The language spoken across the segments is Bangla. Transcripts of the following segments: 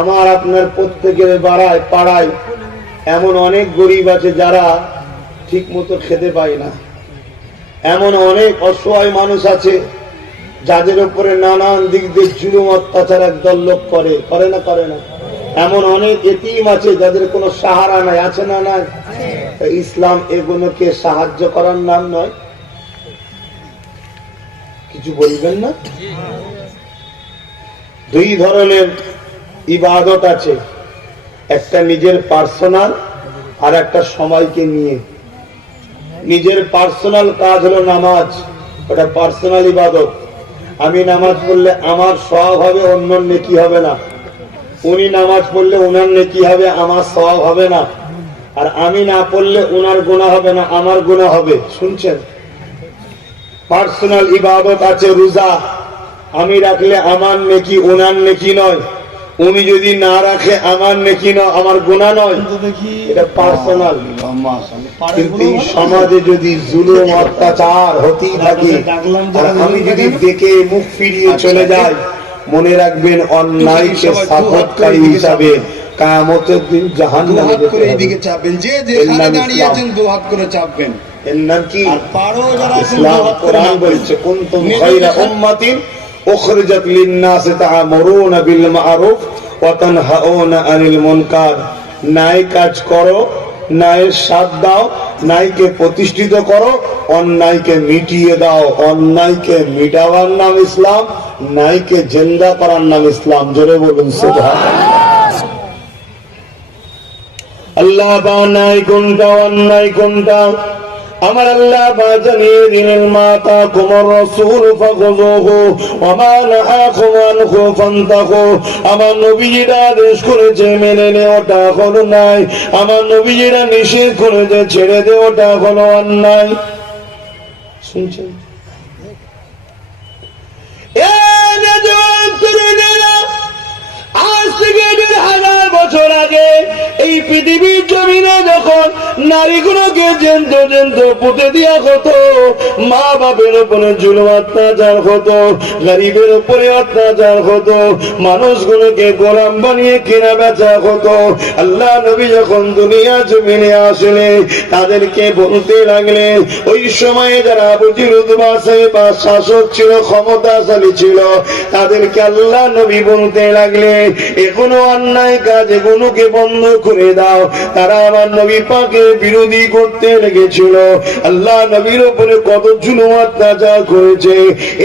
আমার আপনার প্রত্যেকের পাড়ায় এমন অনেক গরিব আছে যারা ঠিক মতো খেতে পায় না। এমন অনেক অসহায় মানুষ আছে যাদের উপরে নানান দিক দিয়ে জুলুম অত্যাচার একদল লোক করে না। এমন অনেক এতিম আছে যাদের কোনো সাহারা নাই, আছে না নাই? ইসলাম এগুলোকে সাহায্য করার নাম নয়? কিছু বলবেন না? দুই ধরনের ইবাদত আছে, একটা নিজের পার্সোনাল আর একটা সবাইকে নিয়ে। নিজের পার্সোনাল কাজ হলো নামাজ, ওটা পার্সোনাল ইবাদত। আমি নামাজ পড়লে আমার সওয়াব হবে, অন্যর নেকি হবে না। উনি নামাজ পড়লে উনার নেকি হবে, আমার সওয়াব হবে না। আর আমি না পড়লে উনার গুনাহ হবে না, আমার গুনাহ হবে। শুনছেন? পার্সোনাল ইবাদত আছে রোজা, আমি রাখলে আমার নেকি উনার নেকি নয়, উনি যদি না রাখে আমার নেকি নয়, আমার গুনাহ নয়, এটা পার্সোনাল। কিন্তু এই সমাজে যদি জুলুম অত্যাচার হতেই থাকে আর আমি যদি দেখে মুখ ফিরিয়ে চলে যাই, মনে রাখবেন অন্যায়কে সাপোর্টকারী হিসাবে কিয়ামতের দিন জাহান্নামে এদিকে চাপবেন। যে যেখানে দাঁড়িয়ে আছেন দুহাত করে চাপবেন। এর নাম কি? ইসলাম কোরআন বলছে কুনতুম খায়রা উম্মাতিন উখরিজাত লিন-নাস তা'মুরুনা বিল মা'রুফ ওয়া তানহাউনা আনিল মুনকার। ন্যায় কাজ করো, ন্যায়ের সাথ দাও, ন্যায়কে প্রতিষ্ঠিত করো, অন্যায়কে মিটিয়ে দাও। অন্যায়কে মিটাবার নাম ইসলাম, ন্যায়কে জিন্দা করার নাম ইসলাম। জোরে বলুন সুবহানাল্লাহ। আল্লাহ বা ন্যায় কোনটা, অন্যায় কোনটা আমার আল্লাহ বা জানিয়ে দিলেন, মাতা কুমর রাসূল ফাখুযুহু ওয়া মা নাহাকুম আনহু ফান্তাহু। আমার নবীজিরা আদেশ করেছে মেনে নে, ওটা হলো ন্যায়। আমার নবীজিরা নিষেধ করেছে ছেড়ে দে, ওটা হলো অন্যায়। শুনছেন? আজ থেকে ১,৫০০ বছর আগে এই পৃথিবীর জমিনে যখন নারীগুলোকে জেন্ত পুঁতে দেওয়া হতো, মা বাপের উপরে জুলুম অত্যাচার হতো, গরিবের উপরে অত্যাচার হতো, মানুষগুলোকে গোলাম বানিয়ে কেনা বেচা হতো, আল্লাহ নবী যখন দুনিয়া জমিনে আসলে তাদেরকে বলতে লাগলেন, ওই সময়ে যারা বুঝির বা শাসক ছিল, ক্ষমতাশালী ছিল, তাদেরকে আল্লাহ নবী বলতে লাগলেন, এখনো অন্যায় কাজ এগুলোকে বন্ধ করে দাও। তারা আমার নবী পাকের বিরোধী করতে লেগেছিল। আল্লাহ নবীর উপরে কত জুলুম অত্যাচার করেছে।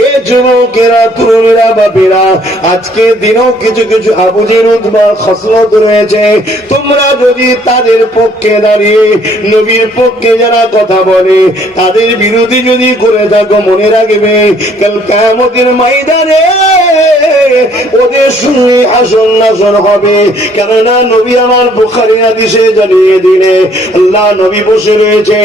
এ যুবকেরা, তরুণেরা, বাপেরা, আজকে দিনও কিছু কিছু আবু জেহেল উতবা খসলত রয়েছে। তোমরা যদি তাদের পক্ষে দাঁড়িয়ে নবীর পক্ষে যারা কথা বলে তাদের বিরোধী যদি করে থাকো, মনে রাখবে কাল কিয়ামতের ময়দানে ওদের সঙ্গে আসন নাসন হবে। কেননা নবী আমার বুখারী হাদিসে জানিয়ে দিলে আল্লাহ নবী বসে রয়েছে,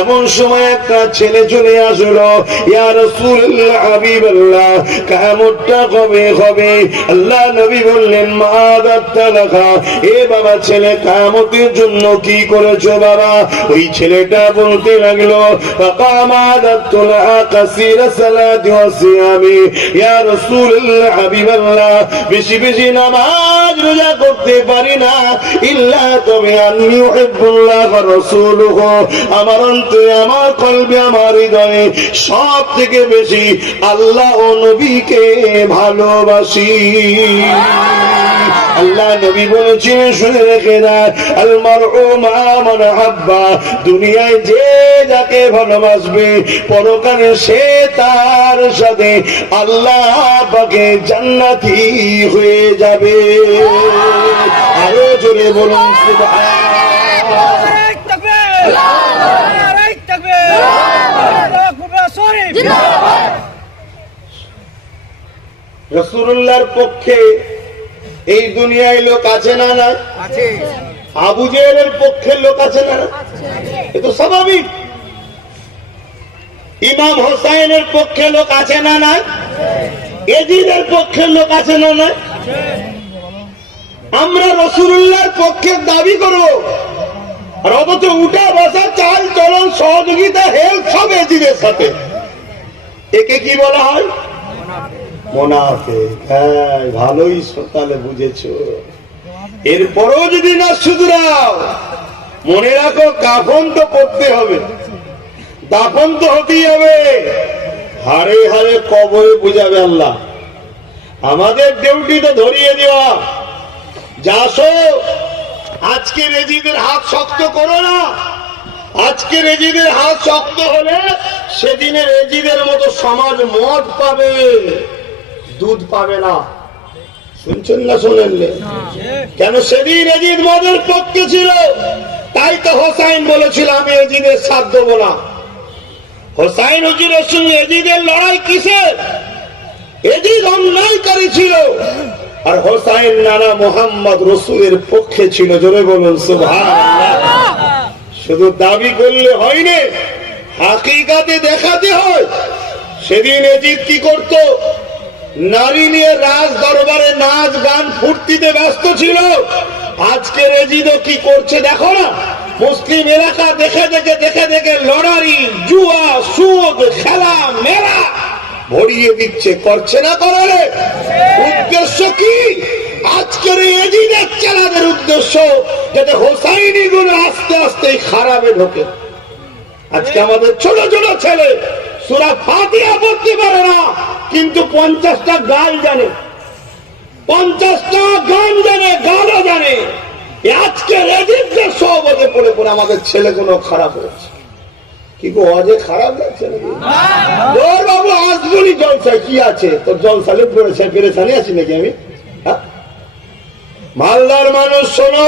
এমন সময় একটা ছেলে চলে আসলো, ইয়া রাসূলুল্লাহ, হাবিবাল্লাহ, কিয়ামতটা কবে হবে? আল্লাহ নবী বললেন, মাদাত্তা লাকা, এ বাবা ছেলে কিয়ামতের জন্য কি করেছো বাবা? ওই ছেলেটা বলতে লাগলো, ফাকামাদাতু লাহা কাসীরা সালাতি ওয়া সিয়ামি, ইয়া রাসূলুল্লাহ, হাবিবাল্লাহ, বেশি বেশি নামাজ রোজা করতে পারি না, ইল্লা তবে আন্নী উহিব্বুল্লাহ ওয়া রাসূলুহু, আমার অন্তরে, আমার কলবে, আমার হৃদয়ে সব থেকে বেশি আল্লাহ ও নবীকে ভালোবাসি। আল্লাহ নবী বলেছেন, শুনে রেখে না, আল মারউ মা মান হাব্বা, দুনিয়ায় যে যাকে ভালোবাসবে পরকালে সে তার সাথে আল্লাহ পাকে জান্নাতি হয়ে যাবে। আরো জোরে বলুন সুবহানাল্লাহ। রাসূলুল্লাহর পক্ষে এই দুনিয়ায় লোক আছে না? না আছে। আবু জেহেলের পক্ষে লোক আছে না? এ তো স্বাভাবিক। ইমাম হোসাইনের পক্ষে লোক আছে না? না। এজিদের পক্ষে লোক আছে না? না। আমরা রাসূলুল্লাহর পক্ষে দাবি করব, আর অথচ উঠা বসা, চাল চলন, সহযোগিতা, হেল্প সব এজিদের সাথে। একে কি বলা হয়? মোনাফেক। হ্যাঁ, ভালোই সকালে বুঝেছো। এরপরও যদি না শুধরাও, মনে রাখো কাফন তো করতে হবে, দাফন তো হতেই হবে। হারে হারে কবরে বুঝাবে আল্লাহ। আমাদের ডিউটি তো ধরিয়ে দেওয়া। যাসো, আজকে রেজিদের হাত শক্ত করো না। আজকে রেজিদের হাত শক্ত হলে সেদিনে রেজিদের মতো সমাজ মদ পাবে, দুধ পাবে না। শুনছেন না শোনেন? কেন সেদিন রেজিদ মদের পক্ষে ছিল, তাই তো হোসাইন বলেছিল আমি এজিদের সাথ দেবো না। হোসাইন হুজুরের সঙ্গে এজিদের লড়াই কিসের? এজিদ অন্যায়কারী ছিল, আর হোসাইন নানা মোহাম্মদ রসুলের পক্ষে ছিল। জোরে বলুন সুবহানাল্লাহ। শুধু দাবি করলে হয়নি, হাকিকাতে দেখাতে হয়। সেদিন এজিদ কি করত? নারী নিয়ে রাজ দরবারে নাচ গান ফুর্তিতে ব্যস্ত ছিল। আজকে এজিদও কি করছে দেখো না। মুসলিম এলাকা দেখে দেখে দেখে দেখে লড়াই, জুয়া, সুদ, খেলা মেলা ভরিয়ে দিচ্ছে। করছে না করে? উদ্দেশ্য কি? আজকের এজিদের চালাদের উদ্দেশ্য যাতে হোসাইনি গুলো আস্তে আস্তে খারাপে ঢোকে। আজকে আমাদের ছোট ছোট ছেলে সূরা ফাতিহা পড়তে পারে না, কিন্তু 50টা গান জানে, 50টা গান জানে, গানও জানে। আজকে রেজিদের সহবতে পড়ে পড়ে আমাদের ছেলেগুলো খারাপ হয়েছে। কি গো, অজে খারাপ লাগছে নাকি? তোর বাবু আসবনি জলসায়, কি আছে তোর জলসালে পেরেছানি আছি নাকি আমি? মালদার মানুষ শোনো,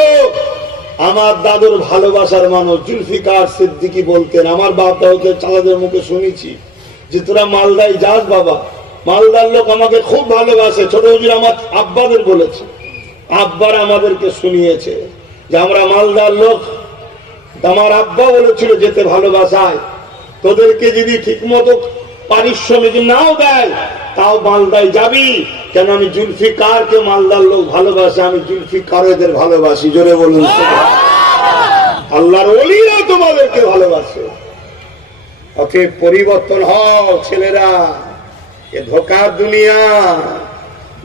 আমার দাদুর ভালোবাসার মানুষ জুলফিকার সিদ্দিকী বলতেন, আমার বাপ দাদুকে চালাদের মুখে শুনেছি যে তোরা মালদায় যাস বাবা, মালদার লোক আমাকে খুব ভালোবাসে। ছোট হুজুর আমার আব্বাদের বলেছে, আব্বার আমাদেরকে শুনিয়েছে যে আমরা মালদার লোক। আমার আব্বা বলেছিল যেতে ভালোবাসায়, তোদেরকে যদি ঠিক মতো পারিশ্রমিক নাও দেয় তাও মালদায় যাবি। কেন? আমি জুলফিকারকে মালদার লোক ভালোবাসে, আমি জুলফিকার এদের ভালোবাসি। জোরে বলুন। আল্লাহর ওলিরা তোমাদেরকে ভালোবাসে। ওকে পরিবর্তন হও ছেলেরা। এ ধোকার দুনিয়া।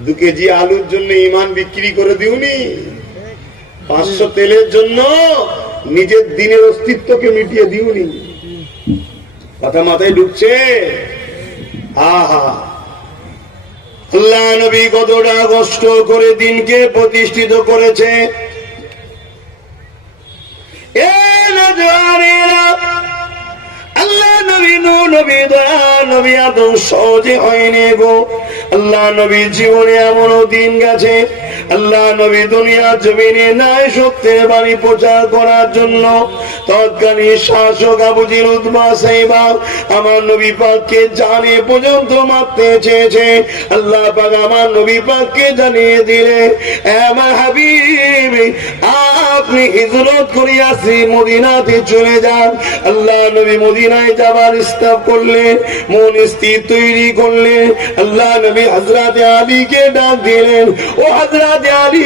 2 কেজি আলুর জন্য ইমান বিক্রি করে দিওনি। 500 তেলের জন্য নিজের দিনের অস্তিত্বকে মিটিয়ে দিওনি। কথা মাথায় ঢুকছে? আহা, আল্লাহ নবী কতটা কষ্ট করে দিনকে প্রতিষ্ঠিত করেছে। আল্লাহ নবী নবী দয়া নবী এত সহজে হয়নি গো। আল্লাহ নবী জীবনে এমনও দিন গেছে, আল্লাহ নবী দুনিয়া জমিনে নাই সত্যের বাণী প্রচার করার জন্য তৎকালীন শাসক আবু জিল উতবা সাইবা আমার নবী পাককে জানে পর্যন্ত মারতে চেয়েছে। আল্লাহ পাক আমার নবী পাককে জানিয়ে দিলে, আমার হাবিব আপনি হিজরত করে আসি মদিনাতে চলে যান। আল্লাহ নবী মদিনায় যাবার ইস্তাব করলেন, মন স্থির তৈরি করলেন। আল্লাহ নবী হযরত আলীকে ডাক দিলেন, ও হযরত আলী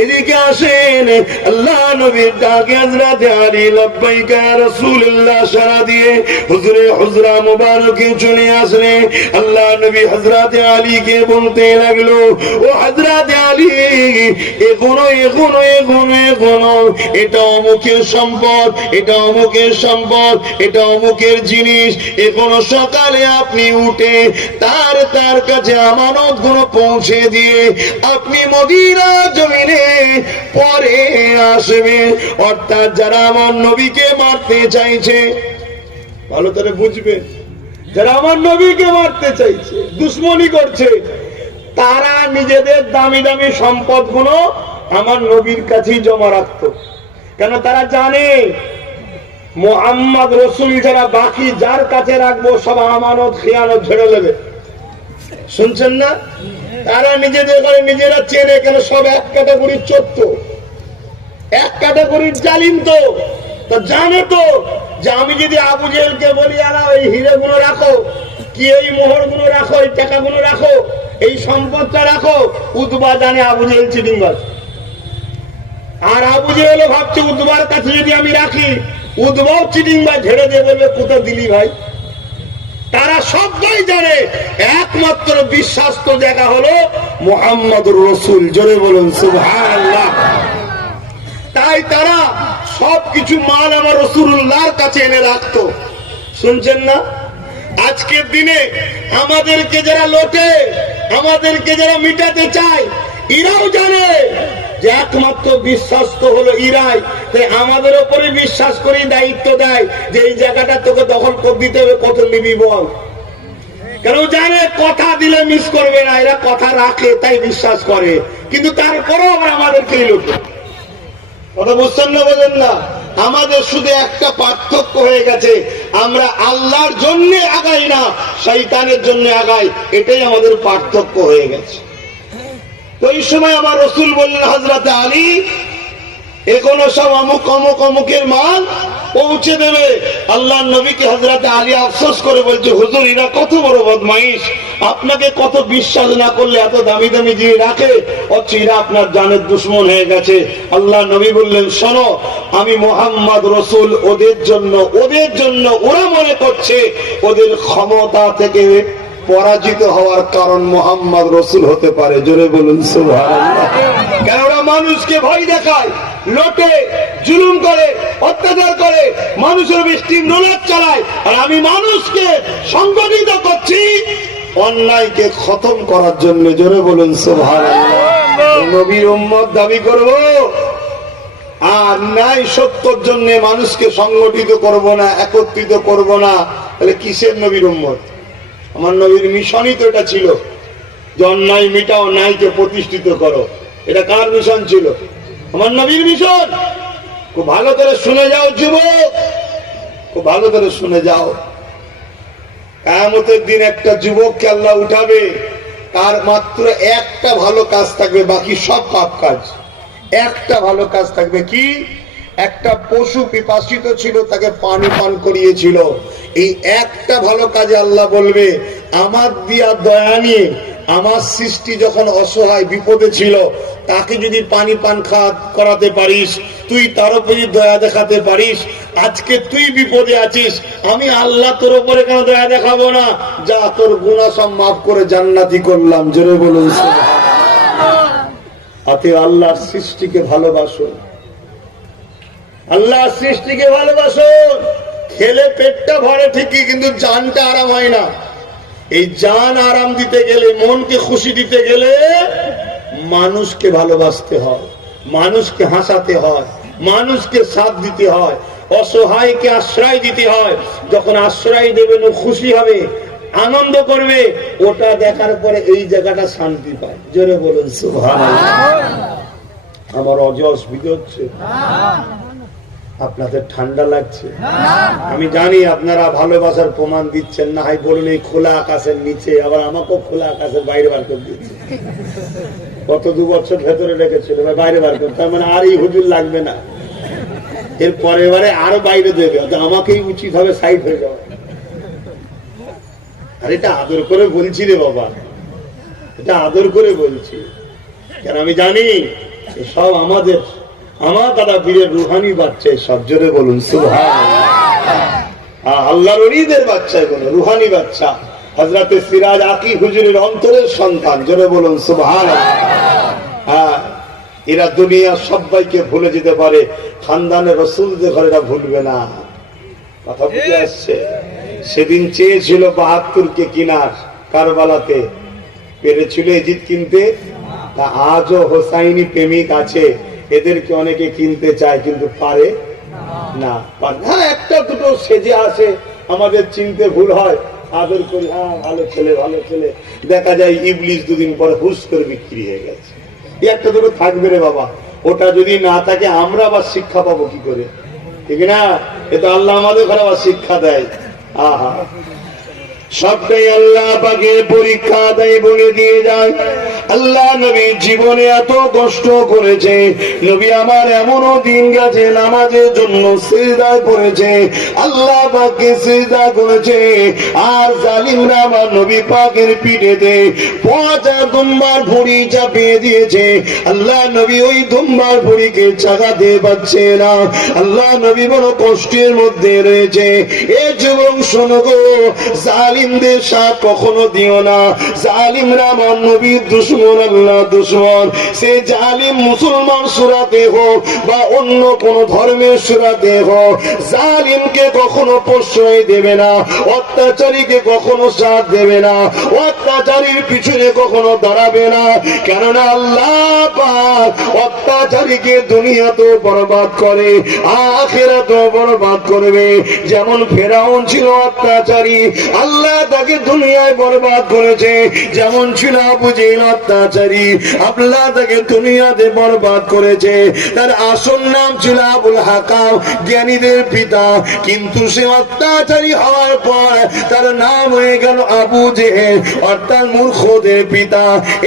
এদিকে আসেন। আল্লাহ নবীর ডাকে হযরত আলী লব্বাইক ইয়া রাসূলুল্লাহ সাড়া দিয়ে হুজুরে হুজরা মুবারকে চলে আসলেন। আল্লাহ নবী হযরত আলীকে বলতে লাগলো, ও হযরত আলী এখনো এখনো এখনো এখনো এটা অমুকের সম্পদ, এটা অমুকের সম্পদ, এটা অমুকের জিনিস। এখনো সকালে আপনি উঠে তার কাছে আমানত গুলো পৌঁছে দিয়ে আপনি মদিনা জমিনে পরে আসবেন। অর্থাৎ যারা আমার নবীকে মারতে চাইছে, ভালো করে বুঝবেন, যারা আমার নবীকে মারতে চাইছে, দুশ্মনী করছে, তারা নিজেদের দামি দামি সম্পদ গুলো আমার নবীর কাছেই জমা রাখত। কেন? তারা জানে মুহাম্মদ রসুল যারা বাকি যার কাছে রাখবো সব আমানত খিয়ানত ঝেড়ে নেবে। শুনছেন না? তারা নিজেদের ঘরে নিজেরা চেনে। কেন? সব এক ক্যাটাগরির চোদ্দ, এক ক্যাটাগরির জালিম। তো জানে তো যে আমি যদি আবু জেহেলকে বলি আনা এই হিরে গুলো রাখো, কি এই মোহর গুলো রাখো, এই টাকা গুলো রাখো, এই সম্পদটা রাখো, উতবা জানে আবু জেহেল চিটিংবাজ। আর আবু জেহেল ভাবছে উতবার কাছে যদি আমি রাখি, উতবাও চিটিংবাজ ঝেড়ে দিয়ে বলবে কোথা দিলি ভাই। তারা সবাই জানে একমাত্র বিশ্বাস্ত জায়গা হলো মুহাম্মদুর রাসূল। জোরে বলুন সুবহানাল্লাহ। তাই তারা সবকিছু মাল আমার রাসূলুল্লাহর কাছে এনে রাখতো। শুনছেন না? আজকের দিনে আমাদেরকে যারা লোটে, আমাদেরকে যারা মিটাতে চায়, এরাও জানে যে একমাত্র বিশ্বাস্ত হলো ইরাই। তাই আমাদের উপরে বিশ্বাস করে দায়িত্ব দেয় যে এই জায়গাটা তোকে দখল করে দিতে হবে, কত নিবি বল। কারণ জানে কথা দিলে মিস করবে না, এরা কথা রাখে তাই বিশ্বাস করে। কিন্তু তারপরেও আবার আমাদেরকে লোটে। কথা বুঝছেন না? বোঝেন না? আমাদের শুধু একটা পার্থক্য হয়ে গেছে, আমরা আল্লাহর জন্য আগাই না, শয়তানের জন্য আগাই। এটাই আমাদের পার্থক্য হয়ে গেছে। তো এই সময় আমার রাসূল বললেন, হযরত আলী এগুলো সব অমুক অমুক অমুকের মাল পৌঁছে দেবে। আল্লাহর নবীকে হযরত আলী আফসোস করে বলছে, হুজুর এরা কত বড় বদমাইশ, আপনাকে কত বিশ্বাস না করলে এত দামি দামি জিনিস রাখে, অথচ এরা আপনার জানের দুশমন হয়ে গেছে। আল্লাহর নবী বললেন, শোনো, আমি মুহাম্মদ রাসূল ওদের জন্য ওরা মনে করছে ওদের ক্ষমতা থেকে পরাজিত হওয়ার কারণ মুহাম্মদ রাসূল হতে পারে। জোরে বলুন সুবহানাল্লাহ। কারণ ওরা মানুষকে ভয় দেখায়, লোটে, জুলুম করে, অত্যাচার করে, মানুষের বৃষ্টি নোলাপ চালায়। আর আমি মানুষকে সংগঠিত করছি অন্যায়কে খতম করার জন্য। জোরে বলুন সুবহানাল্লাহ। নবীর উম্মত দাবি করব আর ন্যায় সত্যর জন্য মানুষকে সংগঠিত করব না, একত্রিত করব না, তাহলে কিসের নবীর উম্মত? আমার নবীর মিশনই তো এটা ছিল যে অন্যায় মিটাও, ন্যায়কে প্রতিষ্ঠিত করো। এটা কার মিশন ছিল? আমার নবীর মিশন। খুব ভালো করে শুনে যাও যুবক, খুব ভালো করে শুনে যাও। কিয়ামতের দিন একটা যুবককে আল্লাহ উঠাবে, তার মাত্র একটা ভালো কাজ থাকবে, বাকি সব পাপ কাজ। একটা ভালো কাজ থাকবে, কি? একটা পশু পিপাসিত ছিল, তাকে পানি পান করিয়েছিল। এই একটা ভালো কাজে আল্লাহ বলবে, আমার দিয়া দয়া নিয়ে আমার সৃষ্টি যখন অসহায় বিপদে ছিল, তাকে যদি পানি পান করাতে পারিস, তুই তার উপরে দয়া দেখাতে পারিস, আজকে তুই বিপদে আছিস, আমি আল্লাহ তোর উপরে কেন দয়া দেখাবো না? যা, তোর গুনাহ সব মাফ করে জান্নাতি করলাম। জোরে বলুন সুবহানাল্লাহ। অতএব আল্লাহর সৃষ্টিকে ভালোবাসো, আল্লাহর সৃষ্টিকে ভালোবাসো। খেলে পেটটা ভরে ঠিকই, কিন্তু জানটা আরাম হয় না। এই জান আরাম দিতে গেলে, মনকে খুশি দিতে গেলে মানুষকে ভালোবাসতে হয়, মানুষকে হাসাতে হয়, মানুষকে সাথ দিতে হয়, অসহায়কে আশ্রয় দিতে হয়। যখন আশ্রয় দেবেন ও খুশি হবে, আনন্দ করবে, ওটা দেখার পরে এই জায়গাটা শান্তি পায়। জোরে বলুন সুবহানাল্লাহ। আমার অজস হচ্ছে, আপনাদের ঠান্ডা লাগছে, আমি জানি আপনারা ভালোবাসার প্রমাণ দিচ্ছেন না। হয় বলুন এই খোলা আকাশের নিচে, আবার আমাকেও খোলা আকাশের বাইরে বার করে দিচ্ছে। গত 2 বছর ভেতরে রেখেছিল, বাইরে বার করে, তার মানে আর এই হুজুর লাগবে না, এর পরের বারে আরো বাইরে দেবে। আমাকেই উচিত হবে সাইড হয়ে যাওয়া। আর এটা আদর করে বলছি রে বাবা, এটা আদর করে বলছি, কেন আমি জানি সব আমাদের, আমার দাদা পীরের রুহানি বাচ্চা। সব জোরে বলুন সুবহানাল্লাহ। আল্লাহর ওলিদের বাচ্চা, এগুলো রুহানি বাচ্চা। হযরত সিরাজ আকি হুজুরের অন্তরের সন্তান। জোরে বলুন সুবহানাল্লাহ। এরা দুনিয়া সবাইকে ভুলে যেতে পারে, খানদানের রাসূলদের ঘরেরা ভুলবে না। কথা বুঝে আসছে? সেদিন চেয়েছিল ৭২কে কিনার, কারবালাতে পেরেছিল ইজিদ কিনতে। তা আজও হোসাইনি প্রেমিক আছে, এদেরকে অনেকে কিনতে চায় কিন্তু পারে না। হ্যাঁ, একটা দুটো সেজে আসে, আমাদের চিনতে ভুল হয়, আদর করি, হ্যাঁ ভালো ছেলে ভালো ছেলে, দেখা যায় ইবলিস 2 দিন পরে হুশ করে বিক্রি হয়ে গেছে। একটা দুটো থাকবে রে বাবা, ওটা যদি না থাকে আমরা আবার শিক্ষা পাবো কি করে? ঠিক না? এটা আল্লাহ আমাদের ঘরে আবার শিক্ষা দেয়। আহা, সবটাই আল্লাহ পাকের পরীক্ষা দেয়, বলে দিয়ে যায়। আল্লাহ নবী জীবনে এত কষ্ট করেছে, নবী আমার এমনও দিন গেছে নামাজের জন্য সিজদায় পড়েছে, আল্লাহ পাককে সিজদা করেছে, আর জালিমরা আমার নবী পাকের পিঠেতে পচা দুম্বার ভুঁড়ি চাপিয়ে দিয়েছে। আল্লাহ নবী ওই দুম্বার ভুঁড়িকে চাগাতে পারছে না, আল্লাহ নবী বড় কষ্টের মধ্যে রয়েছে। এ যুবক শোনো গো, জালিমদের সাথ কখনো দিও না। জালিমরা আমার নবীর দুশমন, আল্লাহ দুশমন। সে জালিম মুসলমান সুরাতে হোক বা অন্য কোন ধর্মের সুরাতে হোক, জালিমকে কখনো প্রশ্রয় দেবে না, অত্যাচারীকে কখনো সাথ দেবে না, অত্যাচারীর পিছনে কখনো দাঁড়াবে না। কেননা আল্লাহ পাক অত্যাচারীকে দুনিয়াতেও বরবাদ করে, আখিরাতেও বরবাদ করবে। যেমন ফেরাউন ছিল অত্যাচারী, আল্লাহ তাকে দুনিয়ায় বরবাদ করেছে। যেমন ছিল আবু জেহেল অত্যাচারী, আল্লাহ তাকে দুনিয়াতে বরবাদ করেছে। তার আসল নাম ছিল আবুল হাকাম, জ্ঞানীদের পিতা, কিন্তু সে অত্যাচারী হওয়ার পর তার নাম হয়ে গেল আবু জেহেল, অর্থাৎ মূর্খদের পিতা।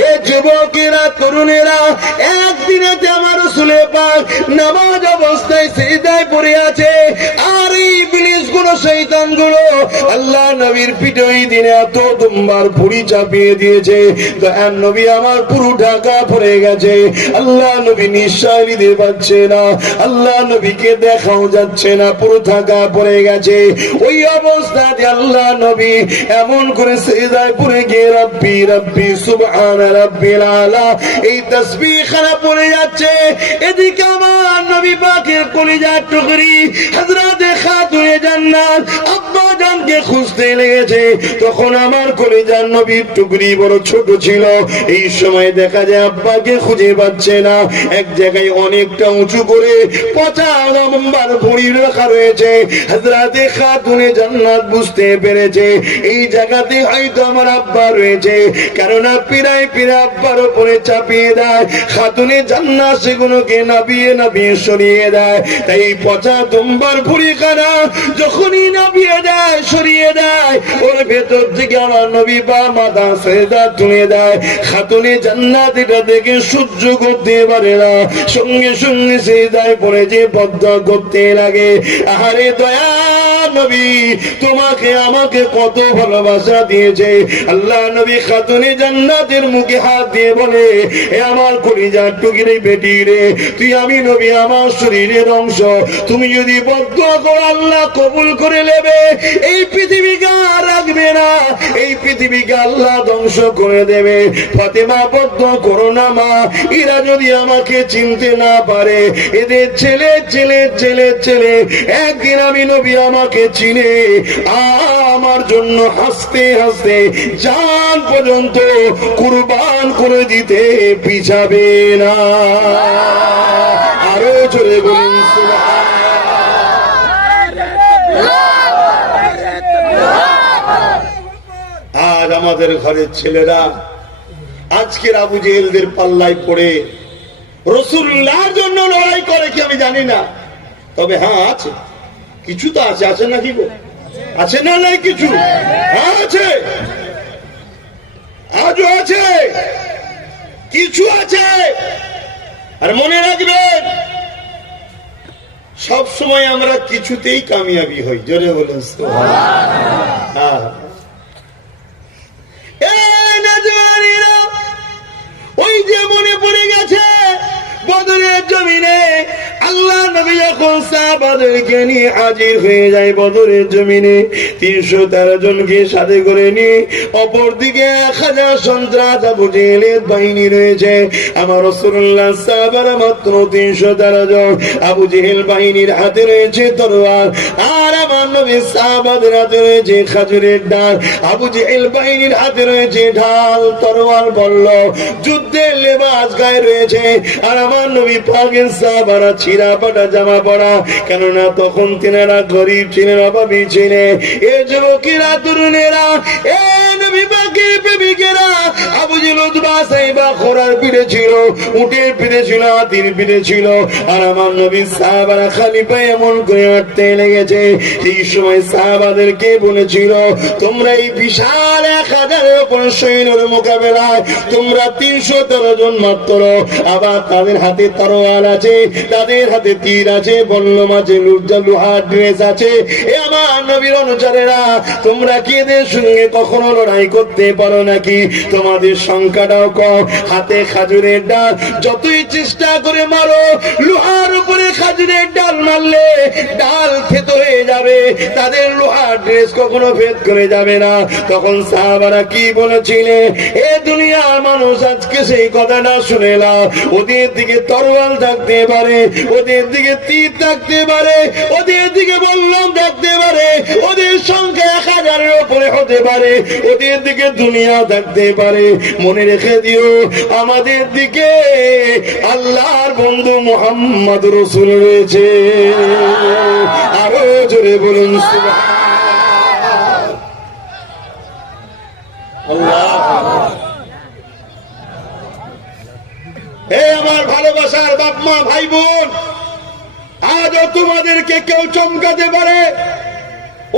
এ যুবকেরা, তরুণেরা, একদিনে আমার রাসূলের পাক নামাজ অবস্থায় সিজদায় পড়ে আছে, আর এই ইবলিস গুলো, শয়তান গুলো আল্লাহ নবীর পিঠে ওই দিনে এত দুম্বার ভুঁড়ি চাপিয়ে দিয়েছে, দয়ার নবী আমার পুরো ঢাকা পড়ে গেছে। আল্লাহ নবী নিঃশ্বাস নিতে পারছে না, আল্লাহ নবীকে দেখাও যাচ্ছে না, পুরো ঢাকা পড়ে গেছে। ওই অবস্থাতে আল্লাহ নবী এমন করে সিজদায় পড়ে গিয়ে রব্বি রব্বি সুবহান রাব্বিল আলা এই তাসবিহ খানা পড়ে যাচ্ছে। এদিকে আমার নবী পাকের কলিজার টুকরি হযরত খাতুনে জান্নাত আব্বা জানকে খুঁজতে লেগেছে। তখন আমার কলিজার নবীর টুকরি বড় ছোট ছিল। এই সময় দেখা যায় আব্বাকে খুঁজে পাচ্ছে না। এক জায়গায় অনেকটা উঁচু করে পচা লম্বার ভুঁড়ি রাখা রয়েছে। হযরত খাতুনে জান্নাত বুঝতে পেরেছে এই জায়গাতে হয়তো আমার আব্বা রয়েছে, কেননা পিরায় পিরায় আব্বার উপরে চাপিয়ে দেয়। খাতুনে জান্নাত সেগুলোকে নাবিয়ে নাবিয়ে সরিয়ে দেয়। তাই এই পচা দুম্বার ভুঁড়ি খানা যখনই নাবিয়ে দেয়, সরিয়ে দেয়, ওর ভেতর থেকে আমার নবী বা মাথা সিজদা তুলে দেয়। খাতুনে জান্নাত এটা দেখে সহ্য করতে পারে না, সঙ্গে সঙ্গে সিজদায় পড়ে যে বদদোয়া করতে লাগে, আহারে দয়া নবী তোমাকে আমাকে কত ভালোবাসা দিয়েছে। আল্লাহ নবী খাতুনে জান্নাতের মুখে হাত দিয়ে বলে, এ আমার কলিজার টুকরি বেটি রে, তুই আমি নবী আমার শরীরের অংশ, তুমি যদি বদদোয়া করো আল্লাহ কবুল করে নেবে। এই পৃথিবীকে আর রাখবে না, এই পৃথিবীকে আল্লাহ ধ্বংস করে দেবে। ফাতেমা বদদোয়া করো না মা, এরা যদি আমাকে চিনতে না পারে, এদের ছেলে ছেলে ছেলে ছেলে একদিন আমি নবী আমাকে চিনে আমার জন্য হাসতে হাসতে জান পর্যন্ত কুরবান করে দিতে পিছাবে না। আরো জোরে বলুন আজ আমাদের ঘরের ছেলেরা আজকের আবু জেহেলদের পাল্লায় পড়ে রাসূলুল্লাহর জন্য লড়াই করে কি আমি জানি না, তবে হ্যাঁ আছে, কিছু তো আছে, আছে নাকি গো? আছে না নাই কিছু? হ্যাঁ আছে, আজও আছে, কিছু আছে। আর মনে রাখবেন সব সময় আমরা কিছুতেই কামিয়াবি হই। জোরে বলুন সুবহানাল্লাহ। ওই যে মনে পড়ে গেছে বদরের জমিনে আল্লাহ নবী যখন সাহাবাদেরকে নিয়ে হাজির হয়ে যায় বদরের জমিনে, 313 জনকে সাথে করে নিয়ে অপরদিকে 1000 সন্ত্রাস আবু জেহেলের বাহিনী রয়েছে। আমার রাসূলুল্লাহ সাহাবারা মাত্র 313 জন। আবু জেহেল বাহিনীর হাতে রয়েছে তরোয়ার, আর আমার নবী সাহাবাদের হাতে রয়েছে খাজুরের ডাল। আবু জেহেল বাহিনীর হাতে রয়েছে ঢাল, তরোয়ার, বল্ল, যুদ্ধের লেবাস গায়ে রয়েছে। আর আমার নবী পাকের সাহাবারা ছিঁড়া পাটা জামা পড়া, কেননা তখন তিনারা গরিব ছিলেন, অভাবী ছিলেন। এ যুবকেরা, তরুণেরা, এ নবী পাকের প্রেমিকেরা আবু জেহেল উতবা সাইবা ঘোড়ার পিঠে ছিল, উটের পিঠে ছিল, হাতির পিঠে ছিল, আর আমার নবী সাহাবারা খালি পায়ে এমন করে হাঁটতে লেগেছে। এই সময় সাহাবাদেরকে বলেছিল, তোমরা এই বিশাল 1000-এর উপর সৈন্যের মোকাবেলায় তোমরা 313 জন মাত্র, আবার তাদের হাতে তরোয়াল আছে, তাদের হাতে তীর আছে, বল্লম আছে, লোহার ড্রেস আছে। এ আমার নবীর অনুচরেরা, তোমরা কি এদের সঙ্গে কখনো লড়াই করতে পারো নাকি? তোমাদের সংখ্যাটাও কম, হাতে খাজুরের ডাল, যতই চেষ্টা করে মারো, লোহার উপরে খাজুরের ডাল মারলে ডাল ক্ষেত হয়ে যাবে, তাদের লোহার ড্রেস কখনো ভেদ করে যাবে না। তখন সাহাবারা কি বলেছিলেন, এ দুনিয়ার মানুষ আজকে সেই কথাটা শুনে না। ওদের দিকে তরোয়াল থাকতে পারে, ওদের দিকে তীর থাকতে পারে, ওদের দিকে বল্লম থাকতে পারে, ওদের সংখ্যা 1000-এর উপরে হতে পারে, ওদের দিকে দুনিয়া থাকতে পারে, মনে রেখে দিও আমাদের দিকে আল্লাহর বন্ধু মুহাম্মদ রাসূল রয়েছে। আরো জোরে বলুন সুবহানাল্লাহ। হে আমার ভালোবাসার বাপ মা ভাই বোন, আজও তোমাদেরকে কেউ চমকাতে পারে,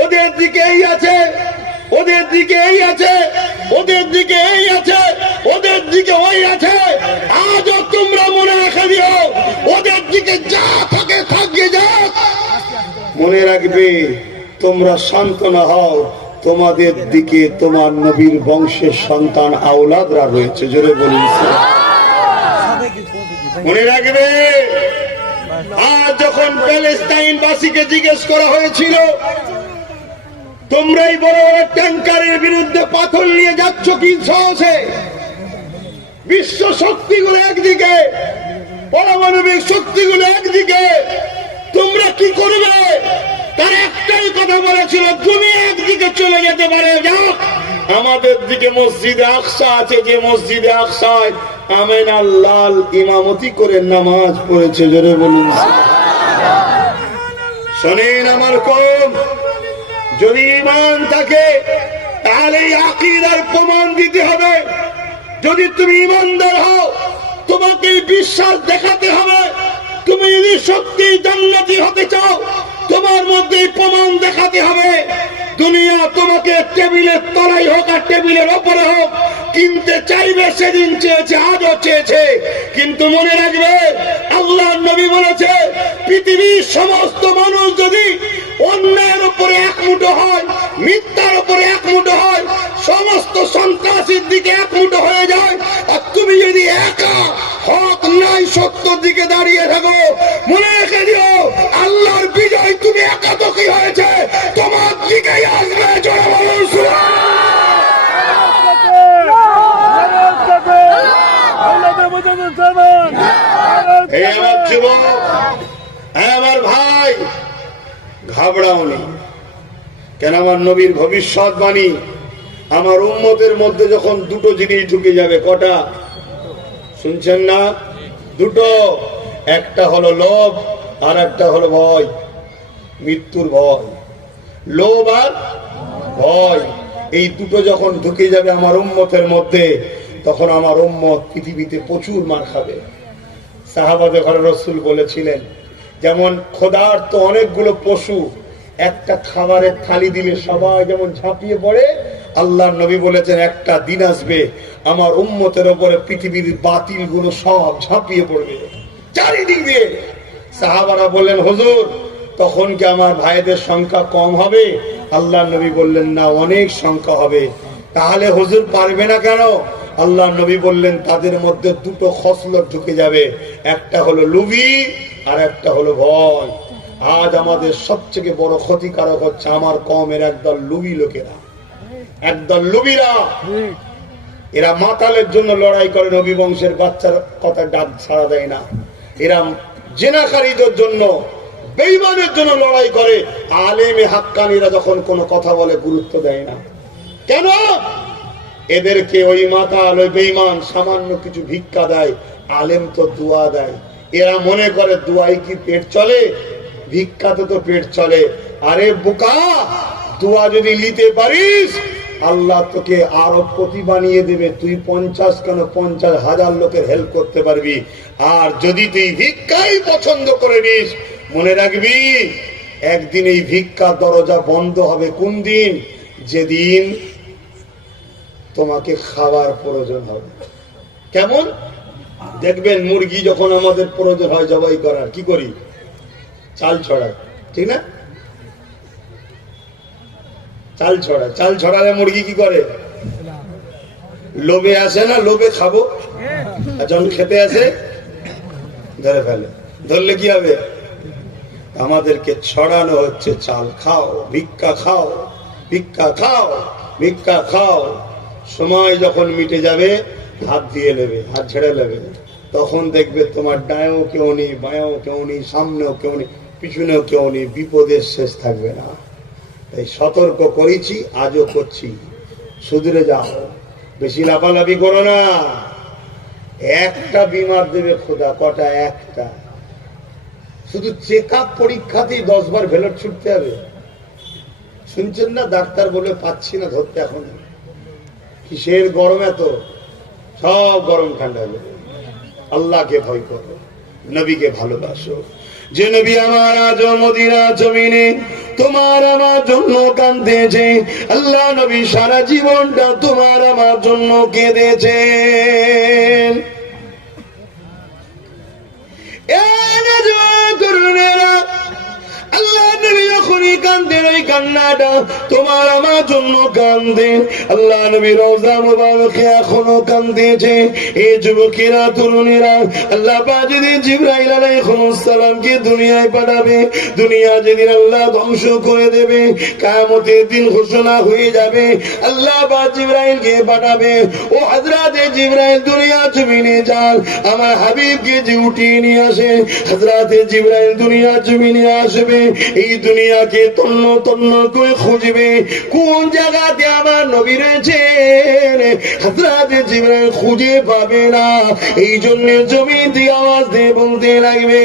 ওদের দিকে এই আছে, ওদের দিকে এই আছে, ওদের দিকে এই আছে, ওদের দিকে ওই আছে। আজও তোমরা মনে রেখে দিও, ওদের দিকে যা থাকে থাকবে যাক, মনে রাখবে তোমরা শান্ত না হও, তোমাদের দিকে তোমার নবীর বংশের সন্তান আওলাদরা রয়েছে। জোরে বলুন মনে রাখবে। আর যখন প্যালেস্টাইনবাসীকে জিজ্ঞেস করা হয়েছিল, তোমরাই বড় বড় ট্যাঙ্কারের বিরুদ্ধে পাথর নিয়ে যাচ্ছ কি সাহসে? বিশ্ব শক্তিগুলো একদিকে, পারমাণবিক শক্তিগুলো একদিকে, তোমরা কি করবে? তার একটাই কথা বলেছিল, দুনিয়া একদিকে চলে যেতে পারে, যাক আমাদের দিকে মসজিদে আকসা আছে, যে মসজিদে আকসায় আমেনা লাল ইমামতি করে নামাজ পড়েছে। জোরে বলুন শোনেন আমার কম, যদি ঈমান থাকে তাহলে আকীদার প্রমাণ দিতে হবে। যদি তুমি ঈমানদার হও, তোমাকে বিশ্বাস দেখাতে হবে। তুমি যদি সত্যি জান্নাতি হতে চাও, তোমার মধ্যে প্রমাণ দেখাতে হবে। দুনিয়া তোমাকে টেবিলের তলায় হোক আর টেবিলের ওপরে হোক কিনতে চাইবে, সেদিন চেয়েছে, আজও চেয়েছে। কিন্তু মনে রাখবে, আল্লাহর নবী বলেছে, পৃথিবীর সমস্ত মানুষ যদি অন্যায়ের উপরে এক মুঠো হয়, মিথ্যার উপরে এক মুঠো হয়, সমস্ত সন্ত্রাসীর দিকে এক মুঠো হয়ে যায়, আর তুমি যদি একা হক নাই সত্যর দিকে দাঁড়িয়ে থাকো, মনে রেখে দিও আল্লাহর বিজয় তুমি একাদশী হয়েছে, তোমার দিকেই আসবে। জোরে বলুন সুবহানাল্লাহ। হে আমার যুবক, হে আমার ভাই, ঘাবড়াও নি। কেন? আমার নবীর ভবিষ্যৎবাণী, আমার উম্মতের মধ্যে যখন দুটো জিনিস ঢুকে যাবে, কটা শুনছেন না? দুটো, একটা হলো লোভ আর একটা হলো ভয়, মৃত্যুর ভয়। লোভ আর ভয়, এই দুটো যখন ঢুকে যাবে আমার উম্মতের মধ্যে, তখন আমার উম্মত পৃথিবীতে প্রচুর মার খাবে। সাহাবাদের ঘরে রাসূল বলেছিলেন, যেমন ক্ষুধার্ত অনেকগুলো পশু একটা খাবারের থালি দিলে সবাই যেমন ঝাঁপিয়ে পড়ে, আল্লাহর নবী বলেছেন একটা দিন আসবে আমার উম্মতের উপরে পৃথিবীর বাতিল গুলো সব ঝাঁপিয়ে পড়বে চারিদিক দিয়ে। সাহাবারা বললেন, হুজুর তখন কি আমার ভাইদের সংখ্যা কম হবে? আল্লাহর নবী বললেন, না, অনেক সংখ্যা হবে। তাহলে হুজুর পারবে না কেন? আল্লাহর নবী বললেন, তাদের মধ্যে দুটো খসলত ঢুকে যাবে, একটা হলো লুভি আর একটা হলো ভয়। আজ আমাদের সবচেয়ে বড় ক্ষতিকারক হচ্ছে আমার কওমের একদল লুবি লোকেরা, একদল লুবিরা। এরা মাতালের জন্য লড়াই করে, নবী বংশের বাচ্চার কথা ডাক ছাড়া দেয় না। এরা জেনাকারীদের জন্য, বেঈমানের জন্য লড়াই করে। আলেমে হাক্কানীরা যখন কোনো কথা বলে গুরুত্ব দেয় না। কেন? এদেরকে ওই মাতাল, ওই বেঈমান সামান্য কিছু ভিক্ষা দেয়, আলেম তো দোয়া দেয়। এরা মনে করে দোয়াই কি পেট চলে? ভিক্ষাতে তো পেট চলে। আরে বোকা, দোয়া যদি নিতে পারিস আল্লাহ তোকে আরবপতি বানিয়ে দেবে, তুই 50 কেন 50,000 লোকের হেল্প করতে পারবি। আর যদি তুই ভিক্ষাই পছন্দ করে নিস, মনে রাখবি একদিন এই ভিক্ষা দরজা বন্ধ হবে। কোন দিন? যেদিন তোমাকে খাবার প্রয়োজন হবে। কেমন? দেখবেন মুরগি যখন আমাদের প্রয়োজন হয় জবাই করার, কি করি? চাল ছড়ায়, ঠিক না? চাল ছড়ায়, চাল ছড়ালে মুরগি কি করে? লোভে আসে না, লোভে খাবো, যখন খেতে আসে ধরে ফেলে। ধরলে কি হবে? আমাদেরকে ছড়ানো হচ্ছে চাল খাও, ভিক্ষা খাও, ভিক্ষা খাও, ভিক্ষা খাও। সময় যখন মিটে যাবে হাত দিয়ে নেবে, হাত ছেড়ে নেবে, তখন দেখবে তোমার ডায়েও কেউ নেই, বাঁয়েও কেউ নেই, সামনেও কেউ নেই, পিছনেও কেউ নেই, বিপদের শেষ থাকবে না। তাই সতর্ক করেছি, আজও করছি, সুধরে যাও, বেশি লাফালাফি করো না। একটা বিমার দেবে খোদা, কটা? একটা। শুধু চেক আপ পরীক্ষাতেই 10 বার ভেলোর ছুটতে হবে। শুনছেন না? ডাক্তার বলে পাচ্ছি না ধরতে। এখন কিসের গরম এত? সব গরম ঠান্ডা হয়ে যাবে। আল্লাহকে ভয় করো, নবীকে ভালোবাসো। যে নবী আমার আজ মদিনা জমিনে তোমার আমার জন্য কাঁদতেছে, আল্লাহ নবী সারা জীবনটা তোমার আমার জন্য কেঁদেছেন। আল্লাহ নবী যখনই কাঁদেন, ওই কান্নাটা তোমার আমার জন্য কাঁদেন। আল্লাহ নবী রওজা মুবারকে এখনো কাঁদতেছে। এই যুবকেরা, তরুণেরা, আল্লাহ পাক যেদিন জিবরাইল আলাইহিস সালামকে দুনিয়ায় পাঠাবে, দুনিয়া যেদিন আল্লাহ ধ্বংস করে দেবে, কিয়ামতের দিন ঘোষণা হয়ে যাবে, আল্লাহ পাক জিবরাইলকে পাঠাবে, ও হযরতে জিবরাইল দুনিয়া জমিনে যান, আমার হাবিবকে যে উঠিয়ে নিয়ে আসে। হযরতে জিবরাইল দুনিয়া জমিনে আসবে, এই দুনিয়াকে তন্ন তন্ন করে খুঁজবে, কোন জায়গাতে আমার নবী রয়েছেন। হযরতে জিবরাইল খুঁজে পাবে না, এই জন্য জমিন দিয়ে আওয়াজ দিয়ে বলতে লাগবে,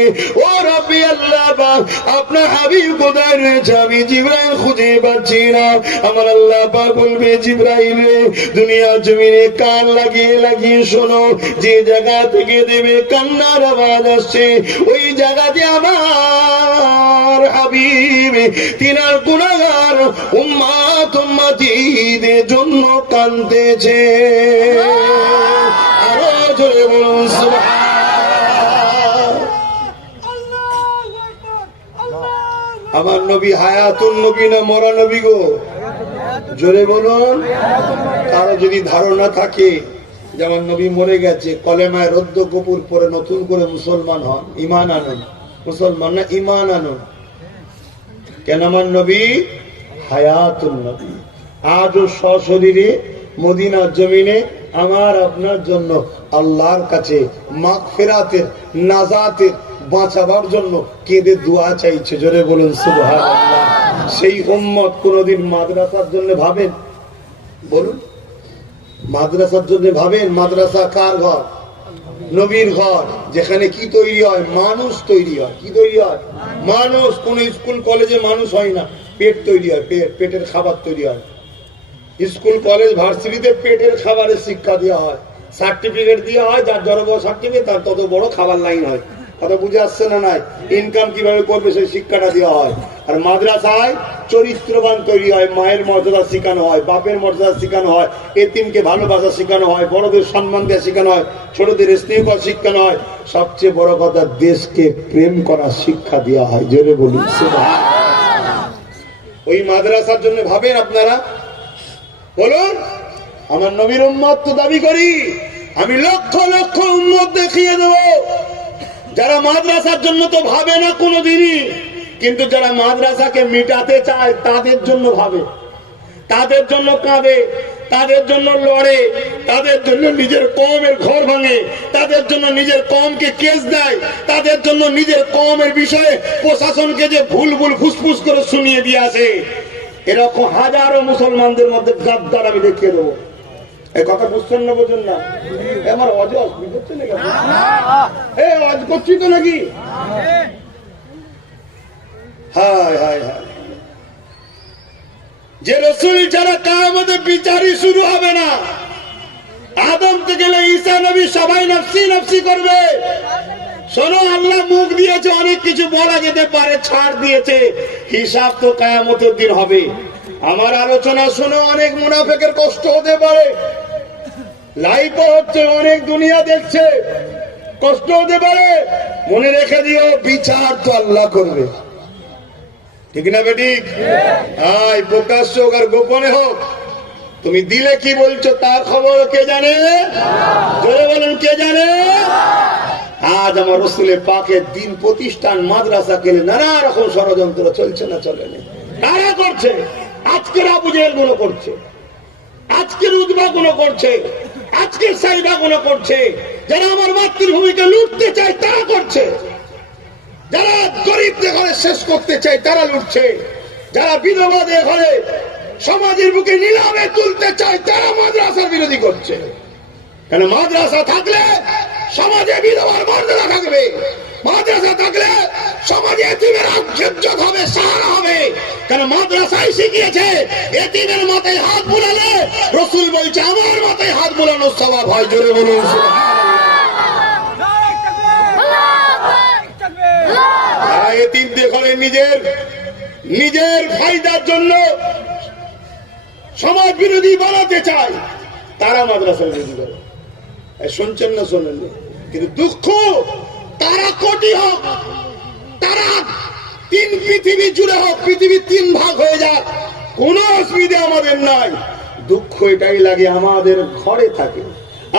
ও রব্বি আল্লাহ পাক, আপনার হাবিব কোথায় রয়েছে? আমি জিবরাইল খুঁজে পাচ্ছি না। আমার আল্লাহ পাক বলবে, জিবরাইল রে, দুনিয়া জমিনে কান লাগিয়ে লাগিয়ে শোনো, যে জায়গা থেকে দেবে কান্নার আওয়াজ আসছে, ওই জায়গাতে আমার হাবিব তিনার গুনাহগার উম্মত উম্মতীদের জন্য কাঁদতেছে। আরো জোরে বলুন সুবহান। আমার নবী হায়াতুন নবী না মরা নবী গো? জোরে বলুন। কারো যদি ধারণা থাকে যেমন নবী মরে গেছে, কলেমায় রদ্দ কপুর পরে নতুন করে মুসলমান হন, ঈমান আনুন। মুসলমান না, ঈমান আনুন। কেন? আমার নবী হায়াতুন নবী, আজও সশরীরে মদিনার জমিনে আমার আপনার জন্য আল্লাহর কাছে মাগফিরাতের, নাজাতের, বাঁচাবার জন্য কেঁদে দোয়া চাইছে। জোরে বলুন সুবহানাল্লাহ। সেই উম্মত কোনদিন মাদ্রাসার জন্য ভাবেন? বলুন, মাদ্রাসার জন্য ভাবেন? মাদ্রাসা কার ঘর? নবীর ঘর, যেখানে কি তৈরি হয়? মানুষ তৈরি হয়। কি তৈরি হয়? মানুষ। কোন স্কুল কলেজে মানুষ হয় না, পেট তৈরি হয়, পেট, পেটের খাবার তৈরি হয়। স্কুল কলেজ ভার্সিটিতে পেটের খাবারের শিক্ষা দেওয়া হয়, সার্টিফিকেট দেওয়া হয়, যার যত বড় সার্টিফিকেট তার তত বড় খাবার লাইন হয়। কথা বুঝে আসছে না? নাই, ইনকাম কিভাবে করবে সেই শিক্ষাটা দেওয়া হয়। আর মাদ্রাসায় চরিত্রবান তৈরি হয়, মায়ের মর্যাদা শেখানো হয়, বাপের মর্যাদা শেখানো হয়, এতিমকে ভালোবাসা শেখানো হয়, বড়দের সম্মান দেওয়া শেখানো হয়, ছোটদের স্নেহ করা শিখানো হয়, সবচেয়ে বড় কথা দেশকে প্রেম করার শিক্ষা দেওয়া হয়। জোরে বলুন সুবহানাল্লাহ। ওই মাদ্রাসার জন্য ভাবেন আপনারা? বলুন। আমার নবীর উম্মত তো দাবি করি, আমি লক্ষ লক্ষ উম্মত দেখিয়ে দেবো যারা মাদ্রাসার জন্য তো ভাবে না কোনোদিনই, কিন্তু যারা মাদ্রাসাকে মিটাতে চায় তাদের জন্য ভাবে, তাদের জন্য কাঁদে, তাদের জন্য লড়ে, তাদের জন্য নিজের কওমের ঘর ভাঙে, তাদের জন্য নিজের কওমকে কেস দেয়, তাদের জন্য নিজের কওমের বিষয়ে প্রশাসনকে যে ভুল ভুল ফুসফুস করে শুনিয়ে দিয়ে আসে। এরকম হাজারো মুসলমানদের মধ্যে গাদ্দার আমি দেখিয়ে দেবো। এই কথা বুঝছেন না? বোঝেন না? আমার অজ বুঝছে নাকি? অজ করছি তো নাকি? হায় হায় হায়। যে রসুল ছাড়া কিয়ামতে বিচারই শুরু হবে না। আদম থেকে ঈসা নবী সবাই নফসি নফসি করবে। শোনো, আল্লাহ মুখ দিয়েছে, অনেক কিছু বলা যেতে পারে, ছাড় দিয়েছে, হিসাব তো কিয়ামতের দিন হবে। আমার আলোচনা শোনো, অনেক মুনাফিকের কষ্ট হতে পারে, লাইভও হচ্ছে, অনেক দুনিয়া দেখছে, কষ্ট হতে পারে। মনে রেখে দিও, বিচার তো আল্লাহ করবে, ঠিক না বেঠিক? আয় প্রকাশ্য হোক আর গোপনে হোক, তুমি দিলে কি বলছো তার খবর কে জানে? জোরে বলুন, কে জানে? আজ আমার রসুলের পাকের দিন প্রতিষ্ঠান মাদ্রাসা কেলে নানা রকম ষড়যন্ত্র চলছে না চলে না? কারা করছে? আজকের আবু জেহেল গুলো করছে, আজকের উদ্ভা গুলো করছে, আজকের সাইবা গুলো করছে। যারা আমার মাতৃভূমিকে লুটতে চায় তারা করছে, যারা গরিবদের ঘরে শেষ করতে চায় তারা লুটছে, যারা বিধবাদের ঘরে সমাজের বুকে নিলামে তুলতে চায় তারা মাদ্রাসার বিরোধী করছে। কেন? মাদ্রাসা থাকলে সমাজে বিধবার মর্যাদা থাকবে, মাদ্রাসা থাকলে সমাজে এতিমের ইজ্জত হবে, সাহারা হবে। কেন? মাদ্রাসায় শিখিয়েছে এতিমের মাথায় হাত বুলালে রসুল বলছে আমার মাথায় হাত বুলানোর স্বভাব হয়। জোরে বলুন সুবহানাল্লাহ। এতিমদের ঘরে নিজের ফায়দার জন্য সমাজ বিরোধী বানাতে চায়, তারা মাদ্রাসার বিরোধী করে। শুনছেন না? শোনেন না? কিন্তু দুঃখ, তারা কোটি হোক, তারা তিন পৃথিবী জুড়ে হোক, পৃথিবী তিন ভাগ হয়ে যাক, কোনো অসুবিধা আমাদের নাই। দুঃখ এটাই লাগে আমাদের ঘরে থাকে,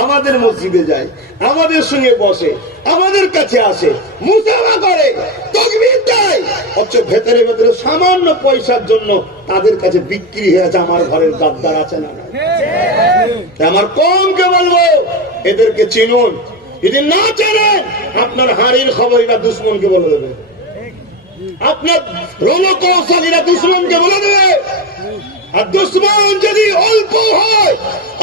আমাদের মসজিদে যায়, আমাদের সঙ্গে বসে, আমাদের কাছে আসে, মুসাফা করে, তাকবীর দেয়, অথচ ভেতরে ভেতরে সামান্য পয়সার জন্য তাদের কাছে বিক্রি হয়ে আছে। আমার ঘরের গাদ্দার আছে না? আমার কমকে বলবো এদেরকে চিনুন। যদি না চেনেন, আপনার হাড়ির খবর এরা দুশ্মনকে বলে দেবে, আপনার রণকৌশলীরা দুশ্মনকে বলে দেবে। আর দুশ্মন যদি অল্প হয়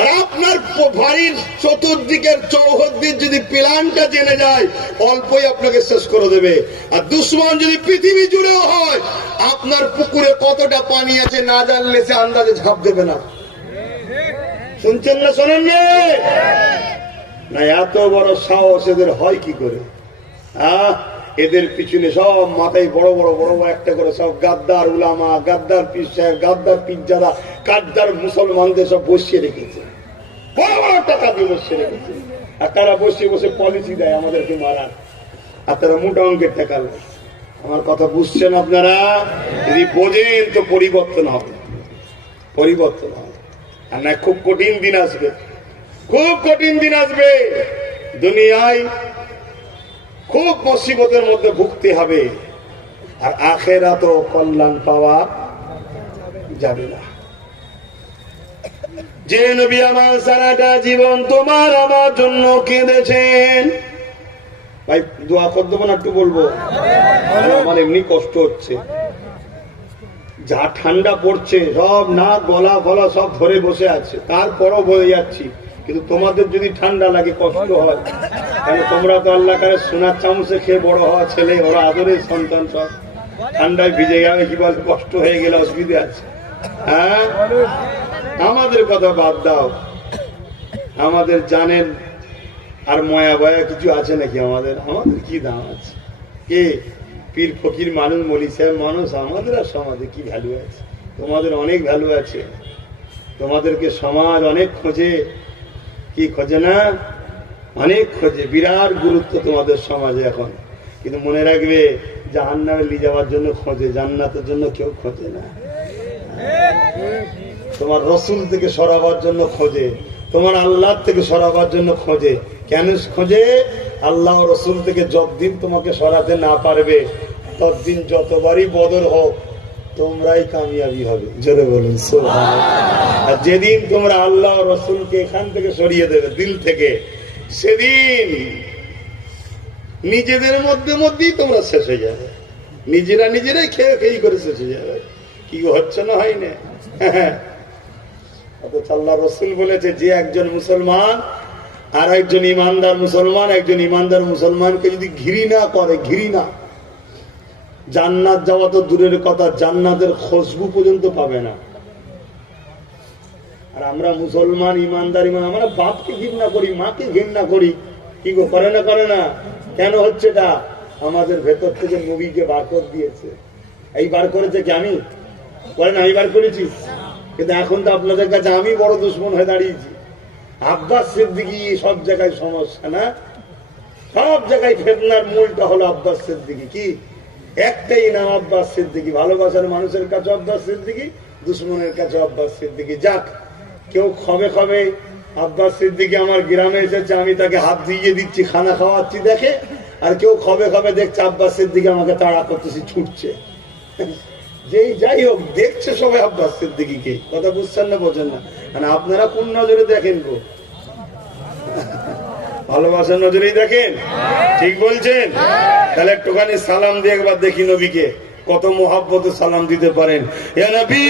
আর আপনার বাড়ির চতুর্দিকের চৌহদ্দির যদি প্ল্যানটা জেনে যায়, অল্পই আপনাকে শেষ করে দেবে। আর দুশ্মন যদি পৃথিবী জুড়েও হয়, আপনার পুকুরে কতটা পানি আছে না জানলে সে আন্দাজে ঝাঁপ দেবে না। শুনছেন না? শোনেন না? এত বড় সাহস এদের হয় কি করে? এদের পিছনে সব মাথায় বড় বড় একটা করে সব গাদ্দার উলামা, গাদ্দার পীর সাহেব, গাদ্দার পীরজাদা, গাদ্দার মুসলমানদের সব বসিয়ে রেখেছে, বড় বড় টাকা দিয়ে বসিয়ে রেখেছে। আর তারা বসে বসে পলিসি দেয় আমাদেরকে মারার, আর তারা মোটা অঙ্কের টাকা নেয়। আমার কথা বুঝছেন আপনারা? যদি বোঝেন তো পরিবর্তন হবে, পরিবর্তন হবে। আর না, খুব কঠিন দিন আসবে, খুব কঠিন দিন আসবে। দুনিয়ায় খুব মুসিবতের মধ্যে ভুগতে হবে, আর আখেরাতে কল্যাণ পাওয়া যাবে না। যে নবী আমার সারাটা জীবন তোমার আমার জন্য কেঁদেছেন, ভাই দোয়া করে দেবো না? একটু বলবো, আমার এমনি কষ্ট হচ্ছে, যা ঠান্ডা পড়ছে, সব নাক গলা ফলা সব ধরে বসে আছে, তারপরও বয়ে যাচ্ছি। কিন্তু তোমাদের যদি ঠান্ডা লাগে, কষ্ট হয়, কেন? তোমরা তো আল্লাহ কারে সোনার চামচে খেয়ে বড় হওয়া ছেলে, ওরা আদরের সন্তান, সব ঠান্ডায় ভিজে যাবে, কি বল, কষ্ট হয়ে গেলে অসুবিধা আছে? হ্যাঁ, আমাদের কথা বাদ দাও, আমাদের জানেন আর ময়া বয়া কিছু আছে নাকি? আমাদের কি দাম আছে? কে পীর ফকির মানুষ, মলি সাহেব মানুষ, আমাদের আর সমাজে কি ভ্যালু আছে? তোমাদের অনেক ভ্যালু আছে, তোমাদেরকে সমাজ অনেক খোঁজে, কি খোঁজে না? অনেক খোঁজে, বিরাট গুরুত্ব তোমাদের সমাজে এখন। কিন্তু মনে রাখবে, জাহান্নামে নিয়ে যাওয়ার জন্য খোঁজে, জান্নাতের জন্য কেউ খোঁজে না। তোমার রসুল থেকে সরাবার জন্য খোঁজে, তোমার আল্লাহ থেকে সরাবার জন্য খোঁজে। কেন খোঁজে? আল্লাহ রসুল থেকে যতদিন তোমাকে সরাতে না পারবে, ততদিন যতবারই বদর হোক, তোমরাই কামিয়াবি হবে। জোরে বলুন সুবহানাল্লাহ। আর যেদিন তোমরা আল্লাহ রসুলকে এখান থেকে সরিয়ে দেবে, দিল থেকে, সেদিন নিজেদের মধ্যেই তোমরা শেষ হয়ে যাবে, নিজেরাই খেয়ে করে শেষ হয়ে যাবে। কি হচ্ছে না? হয় না? অথচ আল্লাহ রসুল বলেছে, যে একজন মুসলমান আর একজন ইমানদার মুসলমান, একজন ইমানদার মুসলমানকে যদি ঘৃণা করে, ঘৃণা, জান্নাত যাওয়া তো দূরের কথা, জান্নাতের খুশবু পর্যন্ত পাবে না। আর আমরা মুসলমান ইমানদার ইমান, আমরা বাপকে ঘৃণা করি, মাকে ঘৃণা করি। কি গো, করে না করে না? কেন হচ্ছে এটা? আমাদের ভেতর থেকে নবীকে বার করে দিয়েছে। এই বার করেছে কি আমি? বলেন আমি বার করেছি? কিন্তু এখন তো আপনাদের কাছে আমি বড় দুশ্মন হয়ে দাঁড়িয়েছি। আব্বাস সিদ্দিকী সব জায়গায় সমস্যা না, সব জায়গায় ফেতনার মূলটা হলো আব্বাস সিদ্দিকী। কি একটাই নাম আব্বাস সিদ্দিকী, ভালোবাসার মানুষের কাছে আব্বাস সিদ্দিকী, দুশ্মনের কাছে আব্বাস সিদ্দিকী। যাক, কেউ খবে খবে আব্বাস সিদ্দিকী আমার গ্রামে এসেছে, আমি তাকে হাত দিয়ে দিচ্ছি, খানা খাওয়াচ্ছি দেখে, আর কেউ খবে খবে দেখছে আব্বাস সিদ্দিকী আমাকে তাড়া করতেছি, ছুটছে। যেই যাই হোক, দেখছে সবাই আব্বাস সিদ্দিকীকে। কথা বুঝছেন না, বোঝেন না? মানে আপনারা কোন নজরে দেখেন গো? ভালোবাসার নজরেই দেখেন? ঠিক বলছেন? তাহলে একটুখানি সালাম দিয়ে একবার দেখি নবীকে, কত মোহাব্বতে সালাম দিতে পারেন। ইয়া নবী